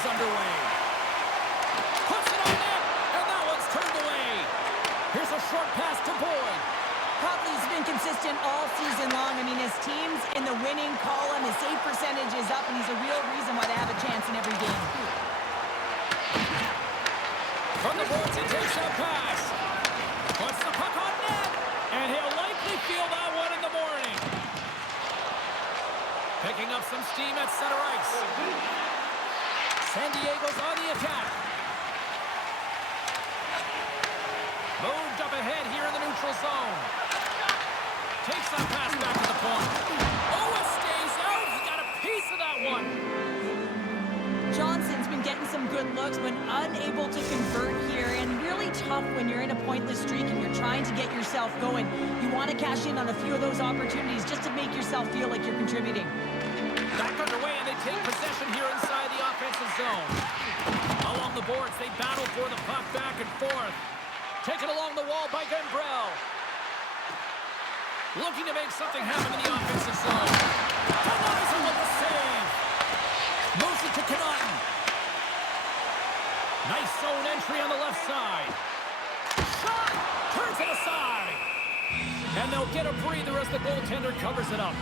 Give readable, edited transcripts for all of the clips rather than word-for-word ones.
is underway. Puts it on net, and that one's turned away. Here's a short pass to Boyd. Copley's been consistent all season long. I mean, his team's in the winning column. His save percentage is up, and he's a real reason why they have a chance in every game. From the boards, he takes that pass. Puts the puck on net, and he'll likely feel that one in the morning. Picking up some steam at center ice. San Diego's on the attack. Moved up ahead here in the neutral zone. Takes that pass back to the point. Oh, it stays out. He got a piece of that one. Johnson's been getting some good looks, but unable to convert here. And really tough when you're in a pointless streak and you're trying to get yourself going. You want to cash in on a few of those opportunities just to make yourself feel like you're contributing. Back underway, and they take possession here inside the offensive zone. Along the boards, they battle for the puck back and forth. Taken along the wall by Gambrell. Looking to make something happen in the offensive zone. Denies him with the save. Moves it to Connaughton. Nice zone entry on the left side. Shot! Turns it aside. And they'll get a breather as the goaltender covers it up.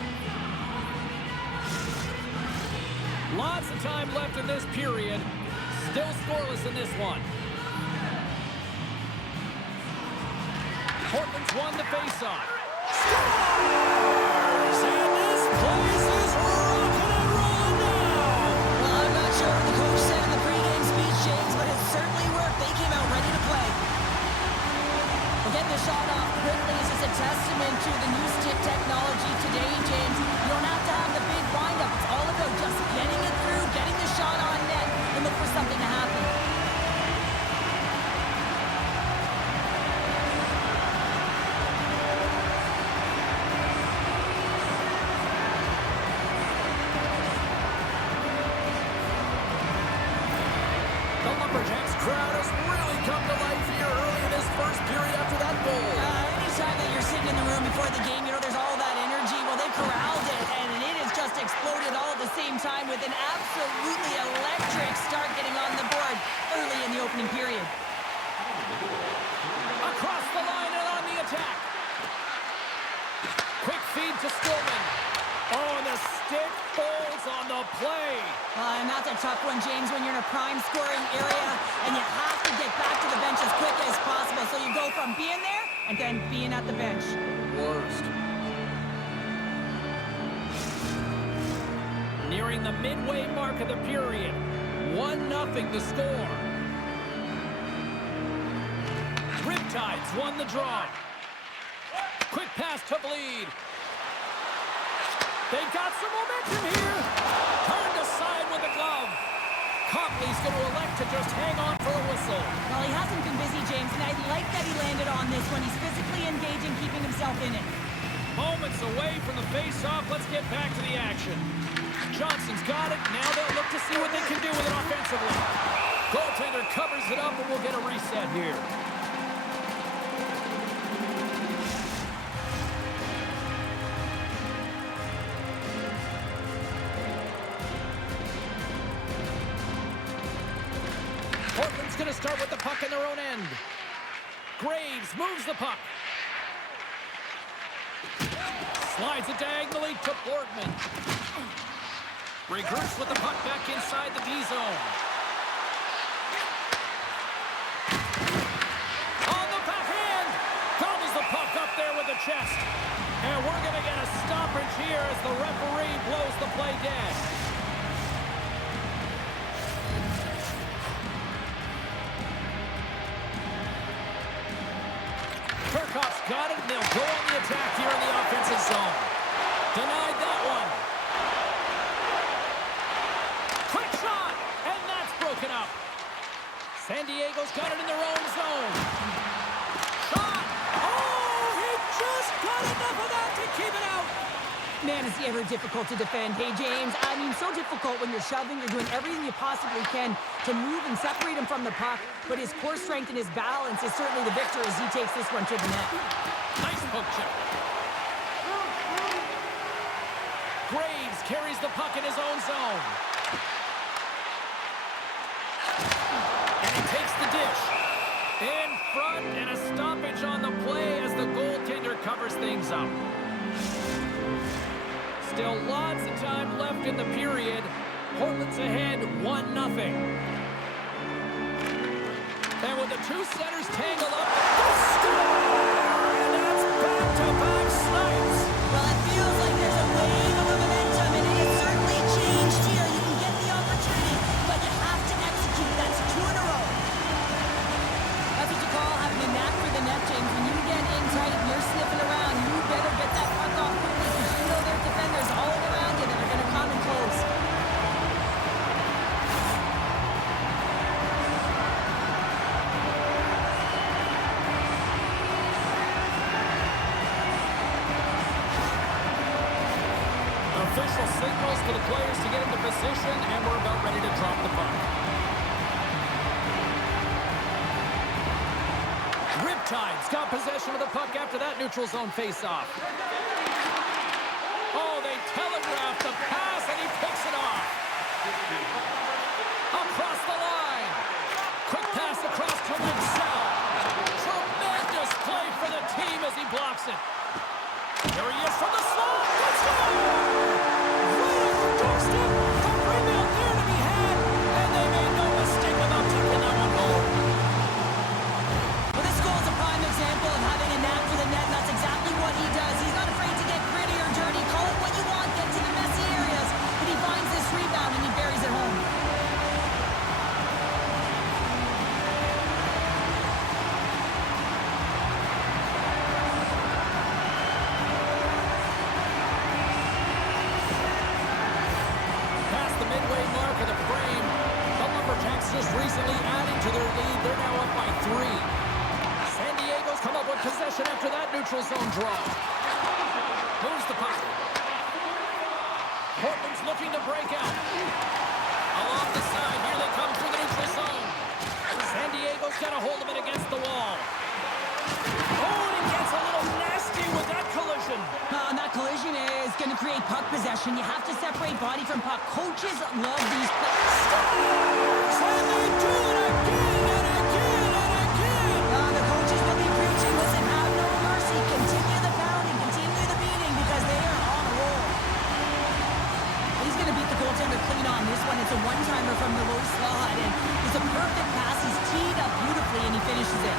Lots of time left in this period. Still scoreless in this one. Portland's won the face-off. Scores! And this place is rocking and rolling now! Well, I'm not sure what the coach said in the pregame speech, James, but it certainly worked. They came out ready to play. Well, getting the shot off quickly is a testament to the new stick technology today, James. You don't have to have the big wind-up. It's all about just getting it through, getting the shot on net, and look for something to happen. The Lumberjacks crowd has really come to life here early in this first period after that goal. Anytime that you're sitting in the room before the game, you know there's all that energy. Well, they corralled it, and it has just exploded all at the same time with an absolutely electric start getting on the board early in the opening period. Across the line and on the attack. Quick feed to Stillman. Oh, and the stick folds on the play. And that's a tough one, James, when you're in a prime scoring area and you have to get back to the bench as quick as possible. So you go from being there and then being at the bench. Worst. Nearing the midway mark of the period. 1-0 to score. Riptide's won the draw. Quick pass to Blidh. They've got some momentum here. Turned aside with the glove. Copley's going to elect to just hang on for a whistle. Well, he hasn't been busy, James, and I like that he landed on this one. He's physically engaging, keeping himself in it. Moments away from the face-off. Let's get back to the action. Johnson's got it. Now they'll look to see what they can do with it offensively. Goaltender covers it up, and we'll get a reset here. Portland's going to start with the puck in their own end. Graves moves the puck. Slides it diagonally to Boardman. Regroups with the puck back inside the D zone. On the backhand. Gobbles the puck up there with the chest. And we're going to get a stoppage here as the referee blows the play dead. Thurkauf's got it, and they'll go on the attack here in the offensive zone. Denied that one. Quick shot, and that's broken up. San Diego's got it in their own zone. Shot! Oh, he just got enough of that to keep it out. Man, is he ever difficult to defend. Hey, James, I mean, so difficult when you're shoving. You're doing everything you possibly can to move and separate him from the puck. But his core strength and his balance is certainly the victor as he takes this one to the net. Nice poke check. Graves carries the puck in his own zone. the dish. In front, and a stoppage on the play as the goaltender covers things up. Still lots of time left in the period. Portland's ahead 1-0. And with the two centers tangled up, the score! And that's back-to-back snipes. Well, it feels like there's a wave of momentum, and it has certainly changed here. You can get the opportunity, but you have to execute. That's 2 in a row. That's what you call having a knack for the net, James. When you get in tight and you're sniffing around, you better get that puck off quickly because you know there's defenders all around you that are going to come and close. Official signals for the players to get into position, and we're about ready to drop the puck. Riptide's got possession of the puck after that neutral zone face-off. Oh, they telegraphed the pass, and he picks it off. Across the line. Quick pass across to Lexell. Tremendous play for the team as he blocks it. There he is from the slot. Let's go! Right off the doorstep. A rebound there to be had, and they made no mistake about taking that one home. Well, this goal is a prime example of having a knack for the net, and that's exactly what he does. He's not afraid to get gritty or dirty. Call it what you want, get to the messy areas, but he finds this rebound and he buries it home. Past the midway mark of the frame, the Lumberjacks just recently adding to their lead. They're now up by 3. San Diego's come up with possession after that neutral zone draw. Moves the puck. Portland's looking to break out. Along the side, here they come through the neutral zone. San Diego's got a hold of it against the wall. Oh, and he gets a little nasty with that collision. And that collision is going to create puck possession. You have to separate body from puck. Coaches love these plays. And they do it again and again and again. The coaches will be preaching, listen, have no mercy. Continue the pounding, continue the beating because they are on a roll. He's going to beat the goaltender clean on this one. It's a one-timer from the low slot, and it's a perfect pass. He's teed up beautifully, and he finishes it.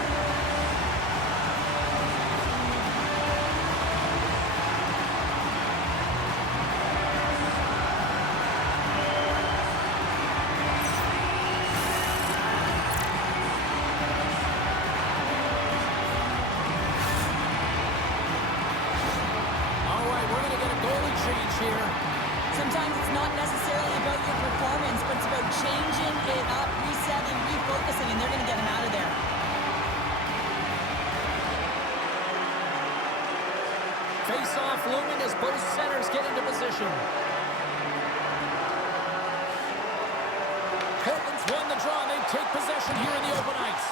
All right, we're going to get a goalie change here. Sometimes it's not necessarily about your performance, but it's about changing it up, resetting, refocusing, and they're going to get him out of there. Face-off looming as both centers get into position. Portland's won the draw, and they take possession here in the open ice.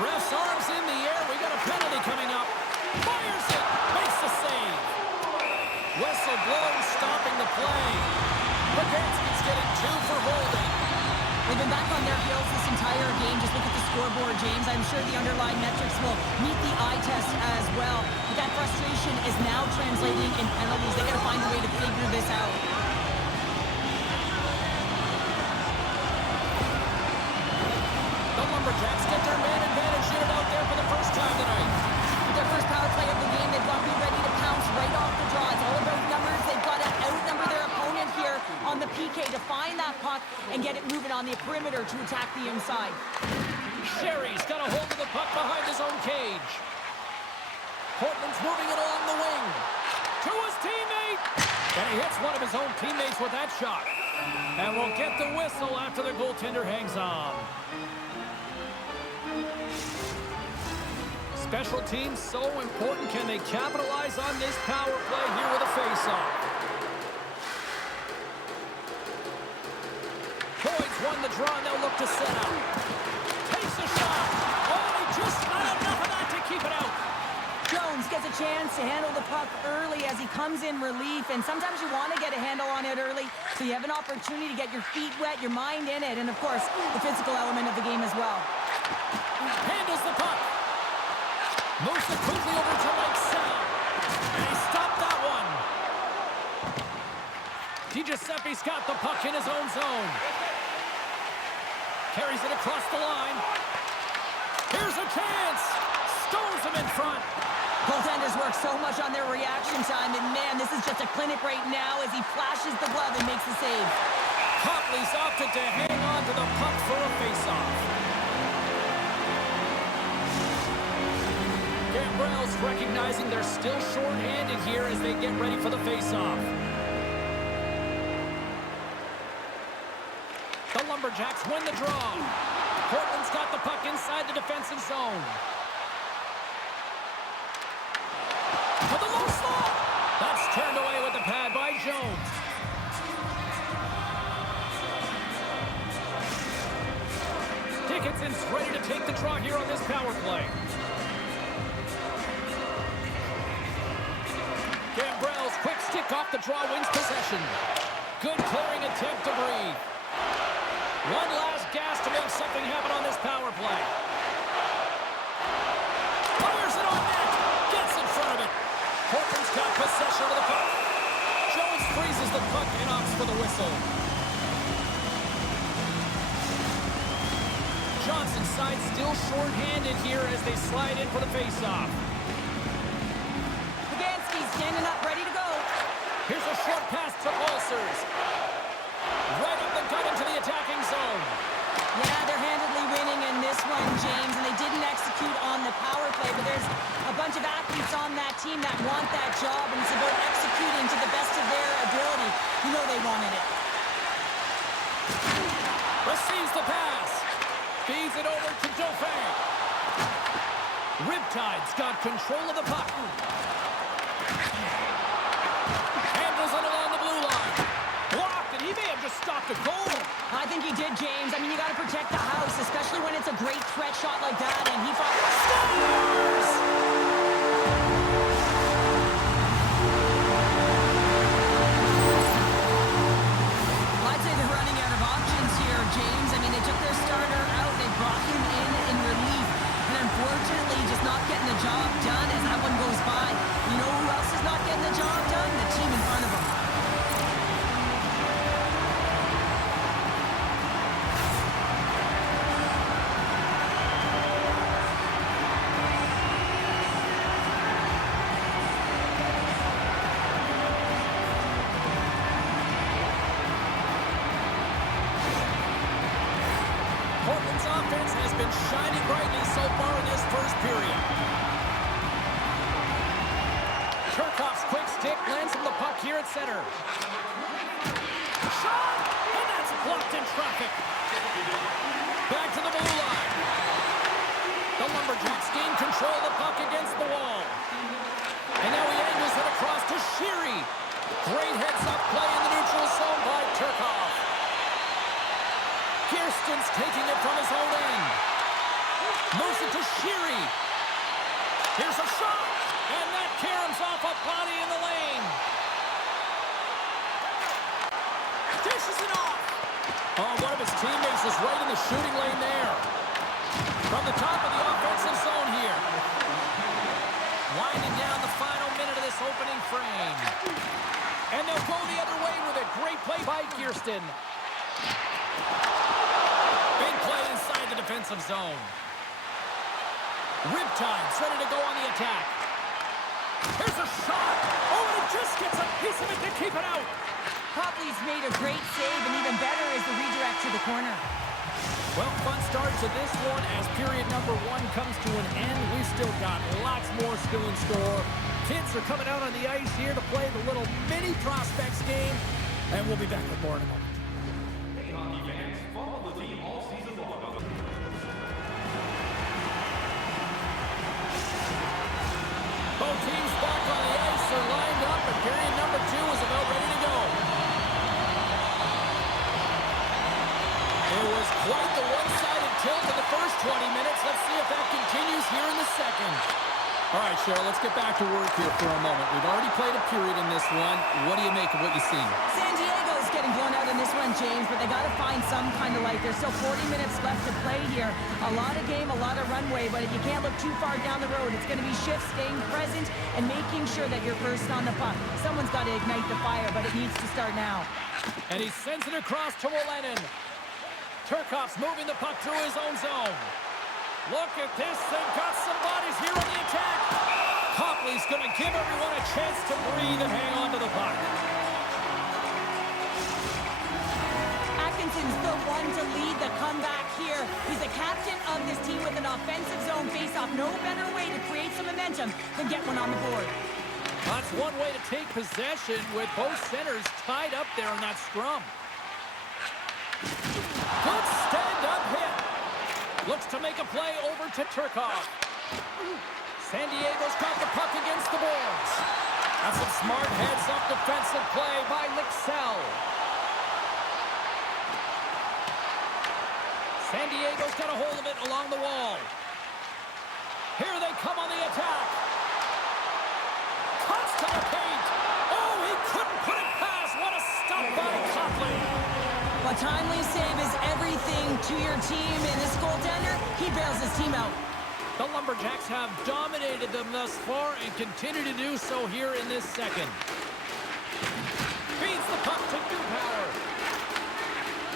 Ref's arms in the air. We got a penalty coming up. Fires it. Makes the save. Whistle blows, stopping the play. Poganski's getting 2 for holding. They've been back on their heels this entire game. Just look at the scoreboard, James. I'm sure the underlying metrics will meet the eye test as well. But that frustration is now translating in penalties. They got to find a way to figure this out. The Lumberjacks get their man advantage unit out there for the first time tonight. With their first power play of the game, they've got to be ready to pounce right off the draw. It's all about numbers. They've got to outnumber their opponent here on the PK to find that puck and get it moving on the perimeter to attack the inside. Sherry's got a hold of the puck behind his own cage. Portland's moving it along the wing. To his teammate. And he hits one of his own teammates with that shot. And we'll get the whistle after the goaltender hangs on. Special teams so important. Can they capitalize on this power play here with a face-off? Boyd's won the draw, and they'll look to set up. Takes a shot. Oh, he just not enough of that to keep it out. Jones just gets a chance to handle the puck early as he comes in relief, and sometimes you want to get a handle on it early, so you have an opportunity to get your feet wet, your mind in it, and of course, the physical element of the game as well. Handles the puck. Moves it quickly over to Mike Sal. And he stopped that one. DiGiuseppe's got the puck in his own zone. Carries it across the line. Here's a chance. Stones him in front. Goaltenders work so much on their reaction time, and man, this is just a clinic right now as he flashes the glove and makes the save. Copley's opted to hang on to the puck for a face-off. Gambrell's recognizing they're still short-handed here as they get ready for the face-off. The Lumberjacks win the draw. Portland's got the puck inside the defensive zone. To the low slot. That's turned away with the pad by Jones. Atkinson's ready to take the draw here on this power play. Gambrell's quick stick off the draw wins possession. Good clearing attempt to breathe. One last gas to make something happen on this power play. Fires it on net. Gets in front of it. Portland's got possession of the puck. Jones freezes the puck and opts for the whistle. Johnson's side still short-handed here as they slide in for the face-off. Poganski's standing up, ready to go. Here's a short pass to Balcers. Right up the gut into the attacking zone. Yeah, they're handedly winning in this one, James, and they didn't execute on the power play, but there's a bunch of athletes on that team that want that job, and it's about executing to the best of their ability. You know they wanted it. Receives the pass. Feeds it over to Dauphin. Riptide's got control of the puck. Handles it along the blue line. Blocked, and he may have just stopped a goal. I think he did, James. I mean, you got to protect the house, especially when it's a great threat shot like that, and he fought. Scores! I'd say they're running out of options here, James. I mean, they took their starter out, they brought him in relief, and unfortunately just not getting the job done as that one goes by. You know who else is not getting the job done? The team in front of him. Portland's offense has been shining brightly so far in this first period. Thurkauf's quick stick lands him the puck here at center. Shot! And that's blocked in traffic. Back to the blue line. The Lumberjacks gain control of the puck against the wall. And now he angles it across to Sheary. Great heads-up play in the neutral zone by Thurkauf. Kirsten's taking it from his own end. Moves it to Sheary. Here's a shot. And that caroms off a body in the lane. Dishes it off. Oh, one of his teammates is right in the shooting lane there. From the top of the offensive zone here. Winding down the final minute of this opening frame. And they'll go the other way with a great play by Kirsten. Big play inside the defensive zone. Riptide's ready to go on the attack. Here's a shot. Oh, and it just gets a piece of it to keep it out. Copley's made a great save, and even better is the redirect to the corner. Well, fun start to this one as period number 1 comes to an end. We've still got lots more still in store. Kids are coming out on the ice here to play the little mini prospects game, and we'll be back with more in a moment. Hey, hockey fans, follow the team all season long. Both teams back on the ice are lined up, and period number 2 is about ready to go. It was quite the one-sided tilt in the first 20 minutes. Let's see if that continues here in the second. All right, Cheryl, let's get back to work here for a moment. We've already played a period in this one. What do you make of what you've seen? San Diego's getting blown out in this one, James, but they got to find some kind of light. There's still 40 minutes left to play here. A lot of game, a lot of runway, but if you can't look too far down the road, it's going to be shifts, staying present, and making sure that you're first on the puck. Someone's got to ignite the fire, but it needs to start now. And he sends it across to Wallenen. Thurkauf's moving the puck through his own zone. Look at this. They've got some bodies here on the attack. Copley's going to give everyone a chance to breathe and hang on to the puck. Atkinson's the one to lead the comeback here. He's the captain of this team with an offensive zone faceoff. No better way to create some momentum than get one on the board. That's one way to take possession with both centers tied up there in that scrum. Good stand-up hit. Looks to make a play over to Thurkauf. San Diego's got the puck against the boards. That's a smart heads-up defensive play by Lixell. San Diego's got a hold of it along the wall. Here they come on the attack. Cuts to the paint. Oh, he couldn't put it past. What a stop by Copley. A timely save is everything to your team, and this goaltender, he bails his team out. The Lumberjacks have dominated them thus far and continue to do so here in this second. Feeds the puck to Newpower.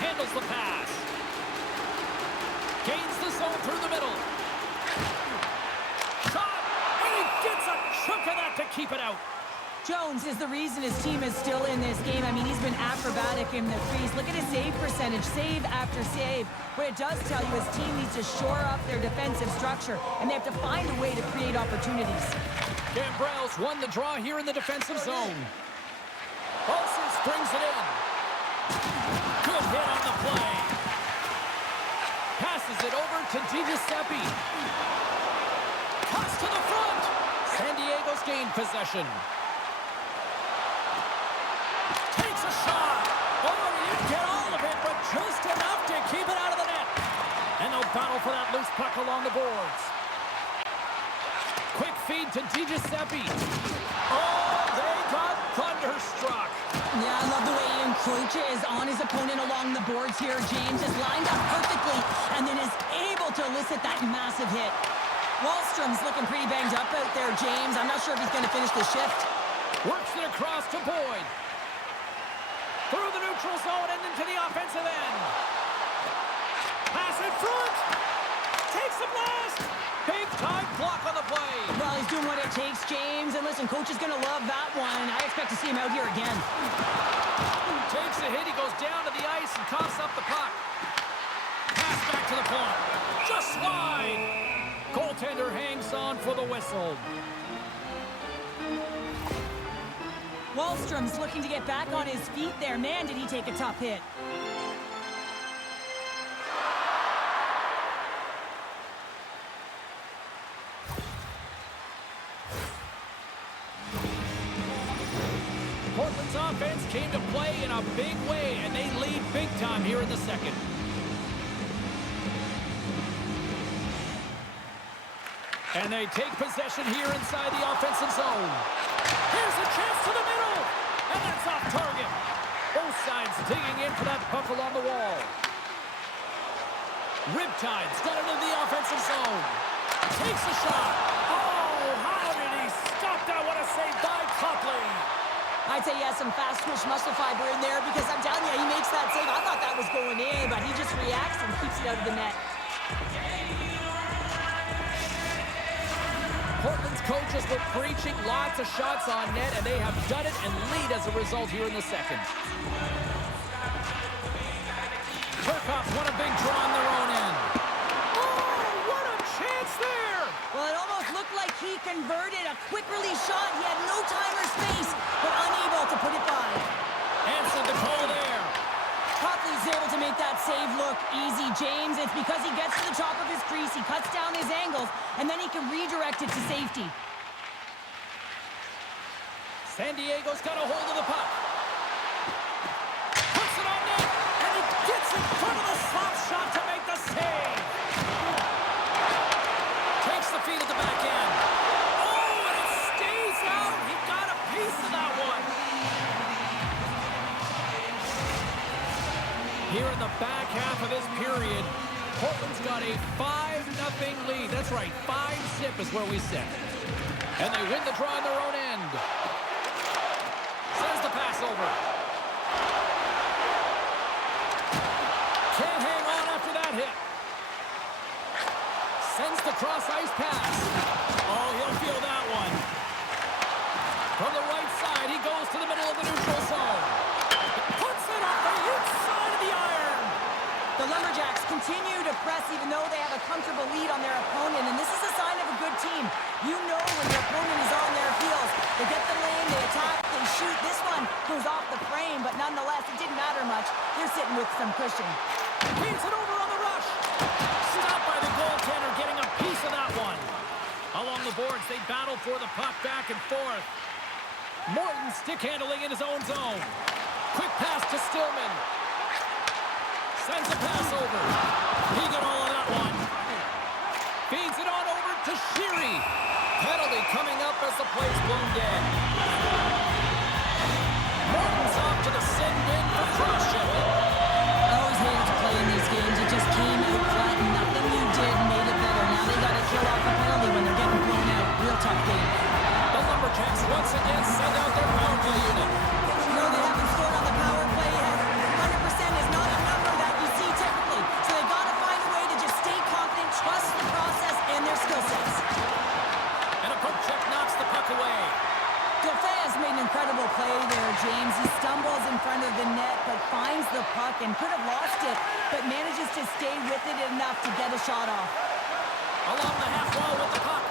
Handles the pass. Gains the zone through the middle. Shot! And he gets a chunk of that to keep it out. Jones is the reason his team is still in this game. I mean, he's been acrobatic in the crease. Look at his save percentage, save after save. What it does tell you, his team needs to shore up their defensive structure, and they have to find a way to create opportunities. Gambrell's won the draw here in the defensive zone. Balcers brings it in. Good hit on the play. Passes it over to DiGiuseppe. Cuts to the front. San Diego's gained possession. Takes a shot. Oh, he didn't get all of it, but just enough to keep it out of the net. And they'll battle for that loose puck along the boards. Quick feed to DiGiuseppe. Oh, they got thunderstruck. Yeah, I love the way he encroaches on his opponent along the boards here. James is lined up perfectly and then is able to elicit that massive hit. Wahlstrom's looking pretty banged up out there, James. I'm not sure if he's going to finish the shift. Works it across to Boyd. Through the neutral zone and into the offensive end. Pass in front. Takes the blast. Big time block on the play. Well, he's doing what it takes, James. And listen, coach is going to love that one. I expect to see him out here again. Takes the hit. He goes down to the ice and coughs up the puck. Pass back to the point. Just wide. Goaltender hangs on for the whistle. Wahlstrom's looking to get back on his feet there. Man, did he take a tough hit. Portland's offense came to play in a big way, and they lead big time here in the second. And they take possession here inside the offensive zone. Here's a chance to the middle, and that's off target. Both sides digging in for that puck along the wall. Riptide's got it into the offensive zone. Takes a shot. Oh, how did he stop that? What a save by Copley. I'd say he has some fast twitch muscle fiber in there because I'm telling you, he makes that save. I thought that was going in, but he just reacts and keeps it out of the net. Portland's coaches were preaching lots of shots on net, and they have done it and lead as a result here in the second. Thurkauf won a big draw on their own end. Oh, what a chance there! Well, it almost looked like he converted a quick release shot. He had no time or space, but unable to put it by. Answered the call there. Copley's able to make that save look easy, James. It's because he gets to the top of his crease, he cuts down his angles, and then he can redirect it to safety. San Diego's got a hold of the puck. Puts it on net, and he gets in front of the slap shot to make the save. Takes the feed at the back end. Oh, Here in the back half of this period, Portland's got a 5-0 lead. That's right, 5-zip is where we sit. And they win the draw on their own end. Sends the pass over. Can't hang on after that hit. Sends the cross-ice pass. Oh, he'll feel that one. From the right side, he goes to the middle of the neutral zone. Puts it on the inside of the iron. The Lumberjacks continue to press even though they have a comfortable lead on their opponent, and this is a sign of a good team. You know when your opponent is on their heels. They get the lane, they attack, they shoot. This one goes off the frame, but nonetheless, it didn't matter much. They're sitting with some cushion. Beats it over on the rush. Stopped by the goaltender, getting a piece of that one. Along the boards, they battle for the puck back and forth. Morton stick handling in his own zone. Quick pass to Stillman. Sends a pass over. He got all of that one. Feeds it on over to Sheary. Penalty coming up as the play's blown dead. Morton's off to the sin bin for cross-checking. I always hated to play in these games. It just came out flat and nothing you did made it better. Now they got to kill off a penalty when they're getting blown out. Real tough game. The Lumberjacks once again send out their power play unit. No, they haven't scored on the power play yet. 100% is not a number that you see typically. So they got to find a way to just stay confident, trust the process and their skill sets. And a poke check knocks the puck away. Dauphin's made an incredible play there, James. He stumbles in front of the net, but finds the puck and could have lost it, but manages to stay with it enough to get a shot off. Along the half wall with the puck.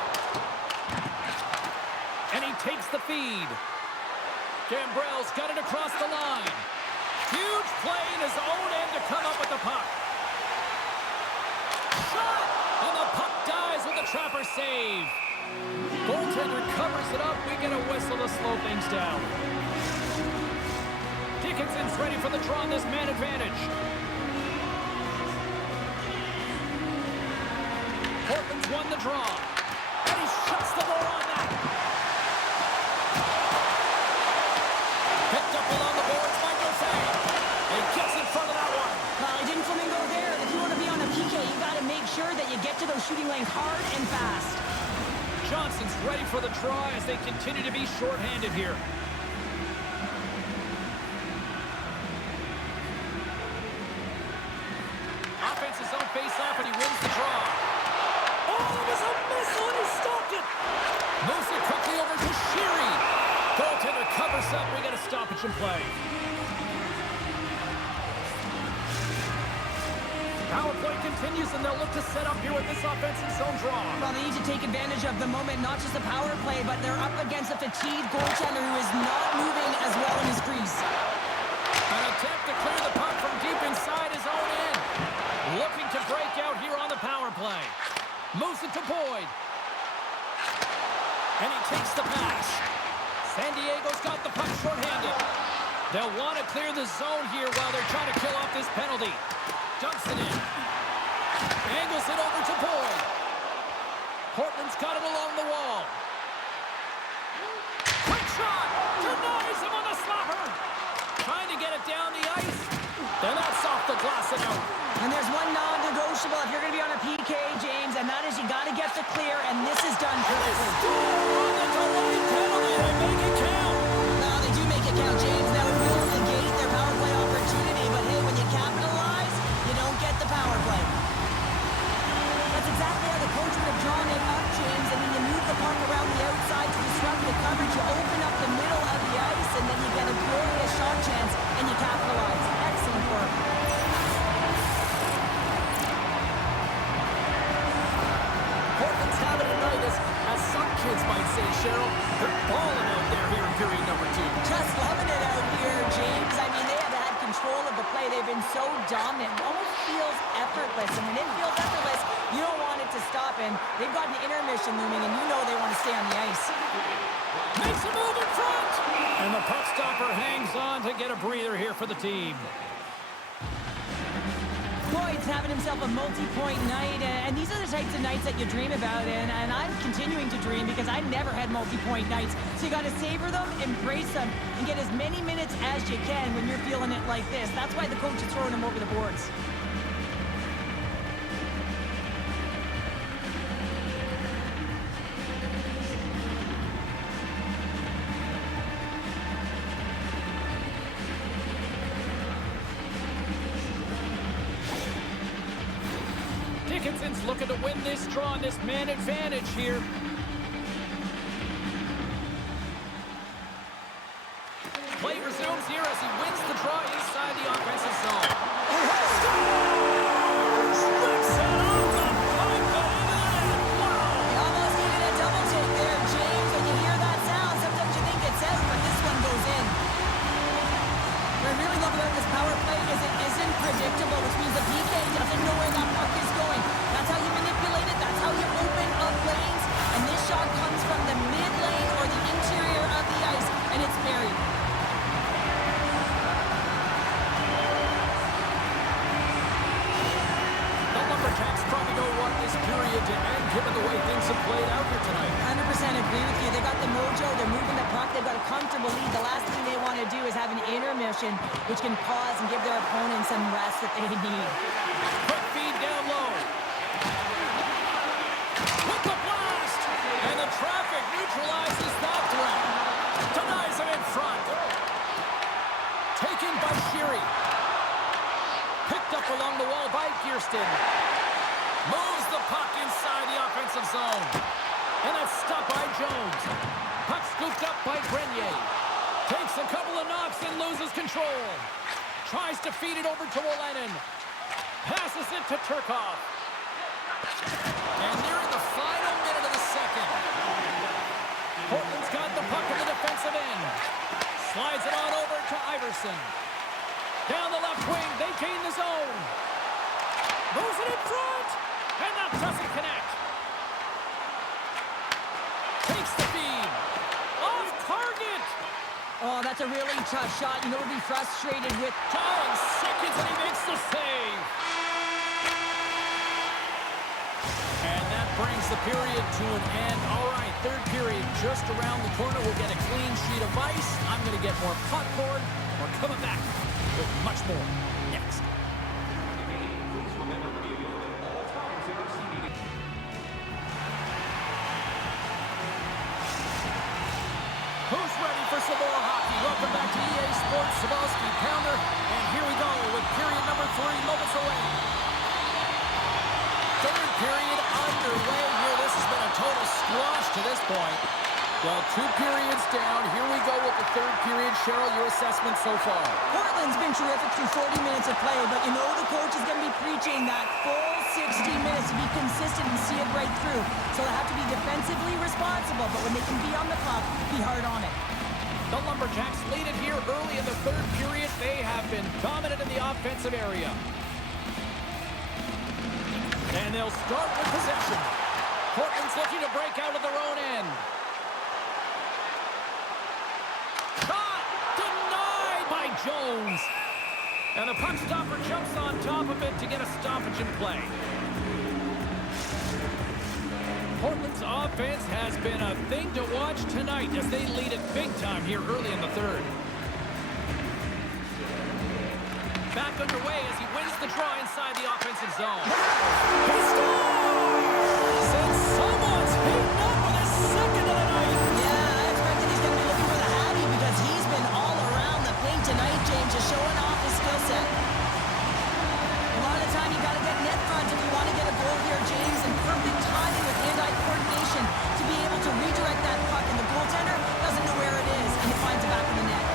And he takes the feed. Gambrell's got it across the line. Huge play in his own end to come up with the puck. Shot! And the puck dies with the trapper save. Goaltender covers it up. We get a whistle to slow things down. Dickinson's ready for the draw on this man advantage. Portland's won the draw. And he shuts the door on that. Picked up along the boards by Dauphin. And gets in front of that one. Well, he didn't flamingo there. If you want to be on a PK, you got to make sure that you get to those shooting lanes hard and fast. Johnson's ready for the draw as they continue to be shorthanded here. Offense's own face-off, and he wins the draw. Oh, it was a missile, and he stopped it. Moves it quickly over to Sheary. Goaltender covers up. We got a stoppage in play. Power play continues, and they'll look to set up here with this offensive zone draw. Well, they need to take advantage of the moment, not just the power play, but they're up against a fatigued goaltender who is not moving as well in his crease. An attempt to clear the puck from deep inside his own end. Looking to break out here on the power play. Moves it to Boyd. And he takes the pass. San Diego's got the puck shorthanded. They'll want to clear the zone here while they're trying to kill off this penalty. Dumps it in. Angles it over to Boyd. Portland's got it along the wall. Quick shot! Denies him on the slapper! Trying to get it down the ice. And that's off the glass and out. And there's one non-negotiable if you're going to be on a PK, James, and that is you got to get the clear, and this is done perfectly. On the delayed penalty, they make it count. No, they do make it count, James. Now it will negate their power play opportunity, but hey, when you capitalize, you don't get the power play. That's exactly how the coach would have drawn it up, James. I mean, you move the puck around the outside to disrupt the coverage, you open up the middle of the ice, and then you get a glorious shot chance, and you capitalize. Excellent work. Portland's having a night, as some kids might say, Cheryl. They're balling out there here in period number 2. Just loving it out here, James. I mean, they have had control of the play. They've been so dominant. It almost feels effortless. And when it feels effortless, you don't want it to stop. And they've got an intermission looming, and you know they want to stay on the ice. Makes a move in front. And the puck stopper hangs on to get a breather here for the team. points, having himself a multi-point night. And these are the types of nights that you dream about. And I'm continuing to dream because I never had multi-point nights. So you got to savor them, embrace them, and get as many minutes as you can when you're feeling it like this. That's why the coach is throwing them over the boards. Atkinson's looking to win this draw on this man advantage here. Play resumes here as he wins the draw inside the offensive zone. Scores! Rips it over! Wow! You almost needed a double take there, James. When you hear that sound, sometimes you think it's out, but this one goes in. What I really love about this power play is it isn't predictable, which means the PK doesn't know where that puck is going. That's how you manipulate it. That's how you open up lanes. And this shot comes from the mid lane or the interior of the ice, and it's buried. The Lumberjacks probably don't want this period to end, given the way things have played out here tonight. 100% agree with you. They got the mojo. They're moving the puck. They've got a comfortable lead. The last thing they want to do is have an intermission, which can pause and give their opponent some rest that they need. Quick feed down low. With the blast! And the traffic neutralizes that threat. Denies him in front. Taken by Sheary. Picked up along the wall by Kirsten. Moves the puck inside the offensive zone. And that's stopped by Jones. Puck scooped up by Grenier. Takes a couple of knocks and loses control. Tries to feed it over to Olenin. Passes it to Thurkauf. And nearing the final minute of the second. Portland's got the puck in the defensive end. Slides it on over to Iverson. Down the left wing, they gain the zone. Moves it in front. And that doesn't connect. Takes the feed. Off target. Oh, that's a really tough shot. You know, we'll be frustrated with... 10 seconds and he makes the save. And that brings the period to an end. All right, third period just around the corner. We'll get a clean sheet of ice. I'm going to get more popcorn. We're coming back with much more next. Who's ready for some more hockey? Welcome back to EA Sports Savalsky Pounder. And here we go with period number 3 moments away. Third period underway here. This has been a total squash to this point. Well, 2 periods down. Here we go with the third period. Cheryl, your assessment so far? Portland's been terrific through 40 minutes of play, but you know the coach is going to be preaching that full 60 minutes to be consistent and see it right through. So they have to be defensively responsible, but when they can be on the puck, be hard on it. The Lumberjacks lead it here early in the third period. They have been dominant in the offensive area. And they'll start with possession. Portland's looking to break out of their own end. Shot denied by Jones. And the puck stopper jumps on top of it to get a stoppage in play. Portland's offense has been a thing to watch tonight as they lead it big time here early in the third. Back underway as he wins the draw inside the offensive zone. He scores! And someone's heating up with his second of the night. Yeah, I expected he's going to be looking for the Hattie because he's been all around the paint tonight, James, just showing off his skill set. A lot of the time, you got to get net front if you want to get a goal here, James, and perfect timing with hand-eye coordination to be able to redirect that puck, and the goaltender doesn't know where it is, and he finds it back in the net.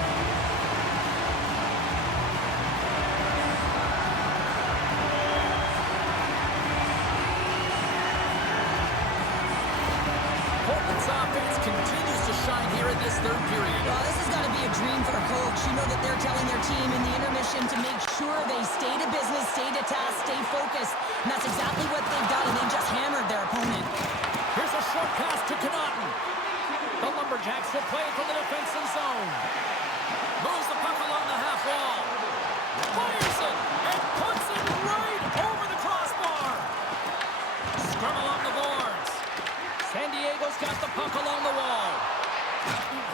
Portland's offense continues to shine here in this third period. Well, this has got to be a dream for a coach. You know that they're telling their team in the intermission to make sure they stay to business, stay to task, stay focused. And that's exactly what they've done, and they just hammered their opponent. Here's a short pass to Connaughton. The Lumberjacks will play from the defensive zone. Moves the puck along the half wall. Fires it and puts it right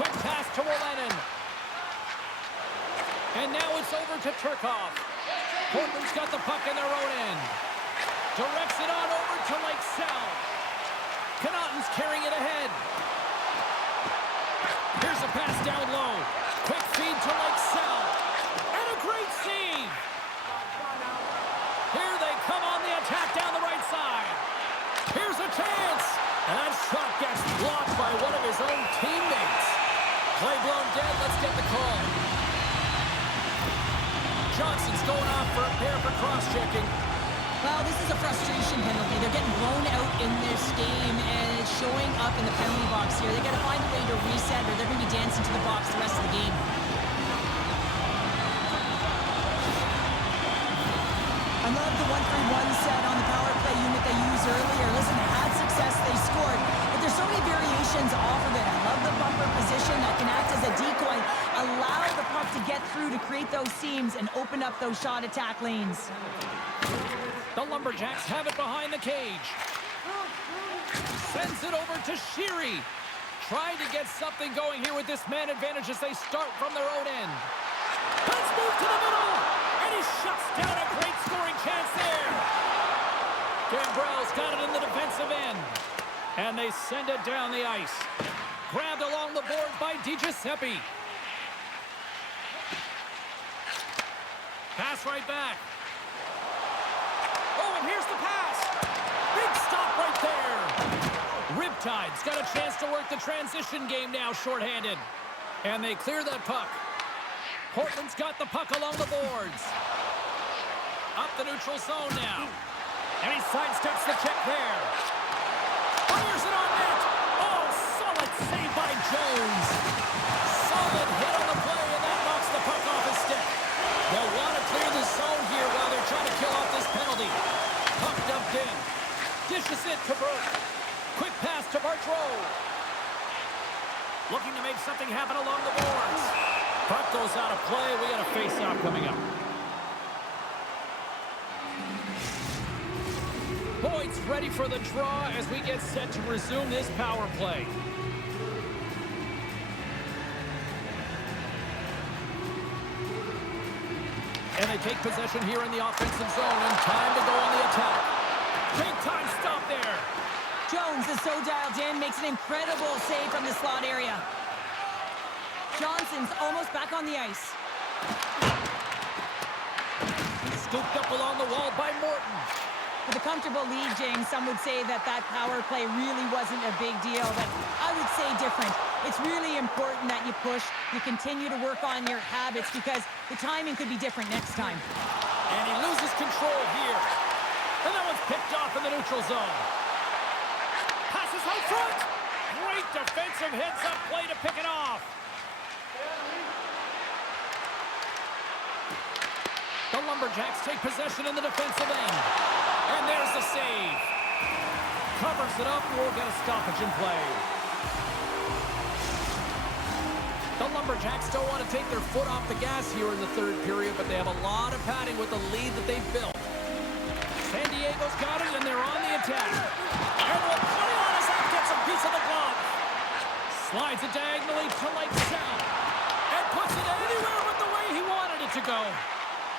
Quick pass to Wallenen. And now it's over to Thurkauf. Portland's got the puck in their own end. Directs it on over to Lakesell. Connaughton's carrying it ahead. Here's a pass down low. Quick feed to Lakesell. And a great save. Here they come on the attack down the right side. Here's a chance. And that shot gets blocked by one of his own teammates. Play blown dead. Let's get the call. Johnson's going off for a pair for cross-checking. Well, this is a frustration penalty. They're getting blown out in this game, and it's showing up in the penalty box here. They got to find a way to reset, or they're going to be dancing to the box the rest of the game. I love the 1-3-1 set on the power play unit they used earlier. Listen, they had success, they scored, but there's so many variations off of it. I love the bumper position that can act as a decoy, allow the puck to get through to create those seams and open up those shot attack lanes. The Lumberjacks have it behind the cage. Sends it over to Sheary. Trying to get something going here with this man advantage as they start from their own end. Let's move to the middle. And he shuts down a great scoring chance there. Gambrell's got it in the defensive end. And they send it down the ice. Grabbed along the board by DiGiuseppe. Pass right back. Oh, and here's the pass. Big stop right there. Riptide's got a chance to work the transition game now shorthanded. And they clear that puck. Portland's got the puck along the boards. Up the neutral zone now. And he sidesteps the check there. Fires it on net. Oh, solid save by Jones. Solid hit on the play, and that knocks the puck off his stick. They'll want to clear the zone here while they're trying to kill off this penalty. Puck dumped in. Dishes it to Brook. Quick pass to Bartro. Looking to make something happen along the boards. Puck goes out of play. We got a face-off coming up. Boyd's ready for the draw as we get set to resume this power play. And they take possession here in the offensive zone, and time to go on the attack. Big time stop there. Jones is so dialed in, makes an incredible save from the slot area. Johnson's almost back on the ice. Scooped up along the wall by Morton. With a comfortable lead, James, some would say that power play really wasn't a big deal, but I would say different. It's really important that you push, you continue to work on your habits, because the timing could be different next time. And he loses control here. And that one's picked off in the neutral zone. Passes out front. Great defensive heads-up play to pick it off. The Lumberjacks take possession in the defensive end. And there's the save. Covers it up. We'll get a stoppage in play. The Lumberjacks don't want to take their foot off the gas here in the third period, but they have a lot of padding with the lead that they've built. San Diego's got it, and they're on the attack. And with 20 on his out, gets a piece of the glove. Slides it diagonally to Lakesell. And puts it anywhere but the way he wanted it to go.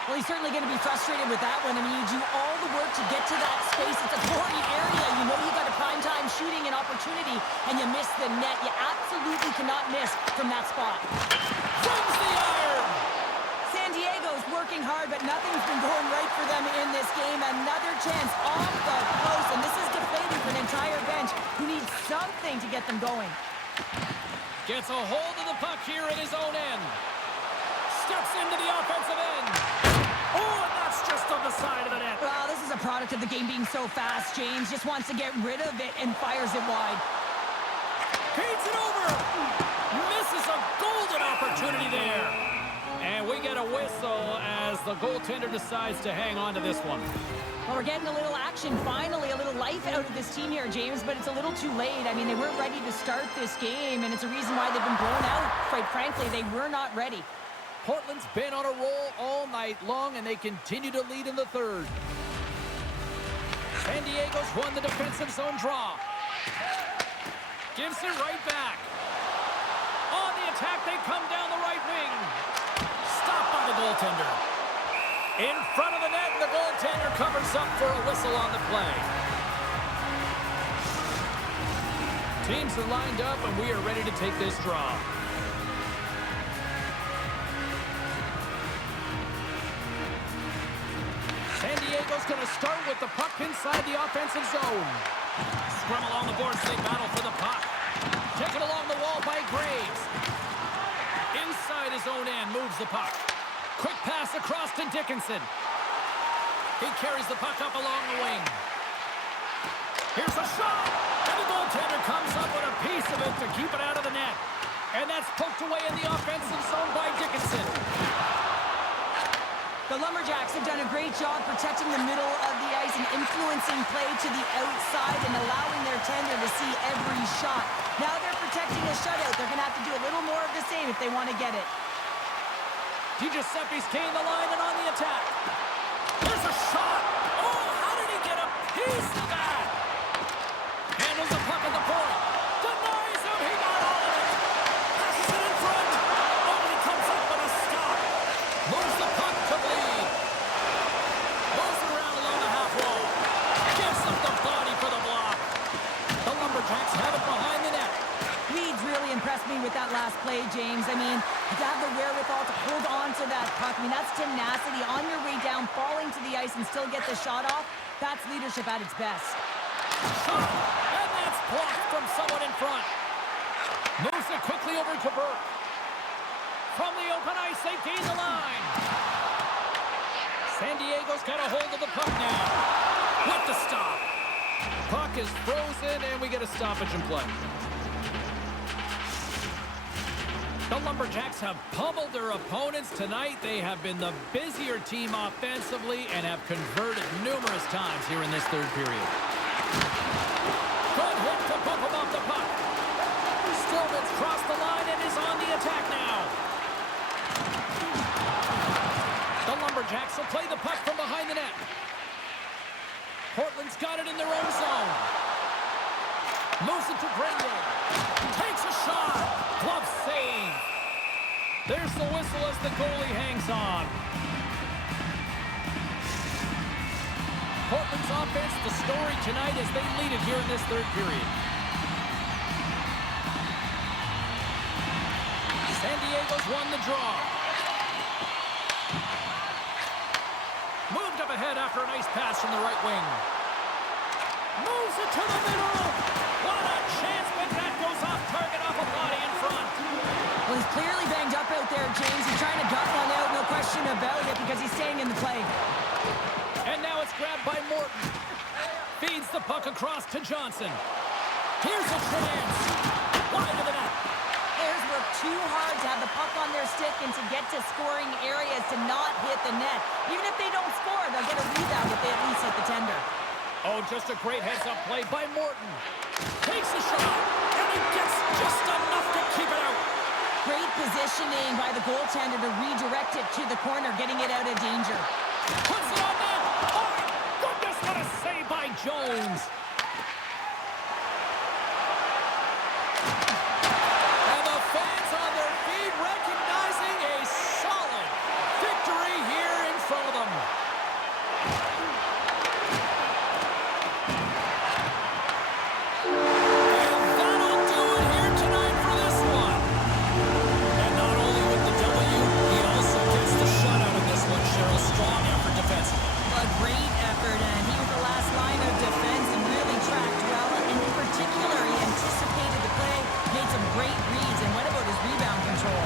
Well, he's certainly going to be frustrated with that one. I mean, you do all the work to get to that space. It's a gory area. You know you got a prime-time shooting and opportunity, and you miss the net. You absolutely cannot miss from that spot. Brings the iron! San Diego's working hard, but nothing's been going right for them in this game. Another chance off the post, and this is deflating for an entire bench who needs something to get them going. Gets a hold of the puck here in his own end. Steps into the offensive end. Oh, and that's just on the side of the net. Well, this is a product of the game being so fast. James just wants to get rid of it and fires it wide. Feeds it over. Misses a golden opportunity there. And we get a whistle as the goaltender decides to hang on to this one. Well, we're getting a little action, finally, a little life out of this team here, James, but it's a little too late. I mean, they weren't ready to start this game, and it's a reason why they've been blown out. Quite frankly, they were not ready. Portland's been on a roll all night long, and they continue to lead in the third. San Diego's won the defensive zone draw. Gives it right back. On the attack. They come down the right wing. Stopped by the goaltender. In front of the net, and the goaltender covers up for a whistle on the play. Teams are lined up, and we are ready to take this draw. San Diego's going to start with the puck inside the offensive zone. Scrum along the boards, they battle for the puck. Taken along the wall by Graves. Inside his own end, moves the puck. Quick pass across to Dickinson. He carries the puck up along the wing. Here's a shot! And the goaltender comes up with a piece of it to keep it out of the net. And that's poked away in the offensive zone by Dickinson. The Lumberjacks have done a great job protecting the middle of the ice and influencing play to the outside and allowing their tender to see every shot. Now they're protecting a shutout. They're going to have to do a little more of the same if they want to get it. DiGiuseppe's gained the line and on the attack. There's a shot! Oh, how did he get a piece of that? Handles the puck at the point. Denies him, he got all of it. Passes it in front. Oh, and he comes up with a stop. Moves the puck to Blidh. Moves it around along the half wall. Gives up the body for the block. The Lumberjacks have it behind the net. Leeds really impressed me with that last play, James. I mean, to have the wherewithal to hold on to that puck. I mean, that's tenacity on your way down, falling to the ice and still get the shot off. That's leadership at its best. Shot, and that's blocked from someone in front. Moves it quickly over to Burke. From the open ice, they gain the line. San Diego's got a hold of the puck now. With the stop. Puck is frozen, and we get a stoppage in play. The Lumberjacks have pummeled their opponents tonight. They have been the busier team offensively and have converted numerous times here in this third period. Good hit to bump him off the puck. Stillman's crossed the line and is on the attack now. The Lumberjacks will play the puck from behind the net. Portland's got it in their own zone. Moves it to Grenier. Takes a shot. Glove save. There's the whistle as the goalie hangs on. Portland's offense, the story tonight as they lead it here in this third period. San Diego's won the draw. Moved up ahead after a nice pass from the right wing. Moves it to the middle. What a chance, but that goes off target off a body in front. Well, he's clearly banged up out there, James. He's trying to gut one out, no question about it, because he's staying in the play. And now it's grabbed by Morton. Feeds the puck across to Johnson. Here's a chance. Wide of the net. Players work too hard to have the puck on their stick and to get to scoring areas to not hit the net. Even if they don't score, they'll get a rebound if they at least hit the tender. Oh, just a great heads-up play by Morton. Takes a shot, and he gets just enough to keep it out. Great positioning by the goaltender to redirect it to the corner, getting it out of danger. Puts it on net. Oh, my goodness, what a save by Jones. And the fans on their feet recognizing a solid victory here in front of them. A great effort, and he was the last line of defense and really tracked well. And in particular, he anticipated the play, made some great reads, and what about his rebound control?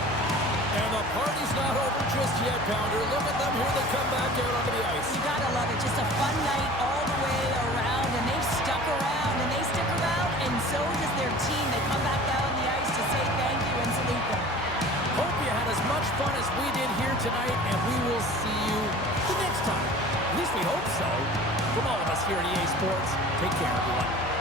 And the party's not over just yet, Pounder. Look at them here. They come back out onto the ice. You gotta love it. Just a fun night all the way around, and they've stuck around, and they stick around, and so does their team. They come back down the ice to say thank you and salute them. Hope you had as much fun as we did here tonight, and we will see you the next time. At least we hope so. From all of us here at EA Sports, take care, everyone.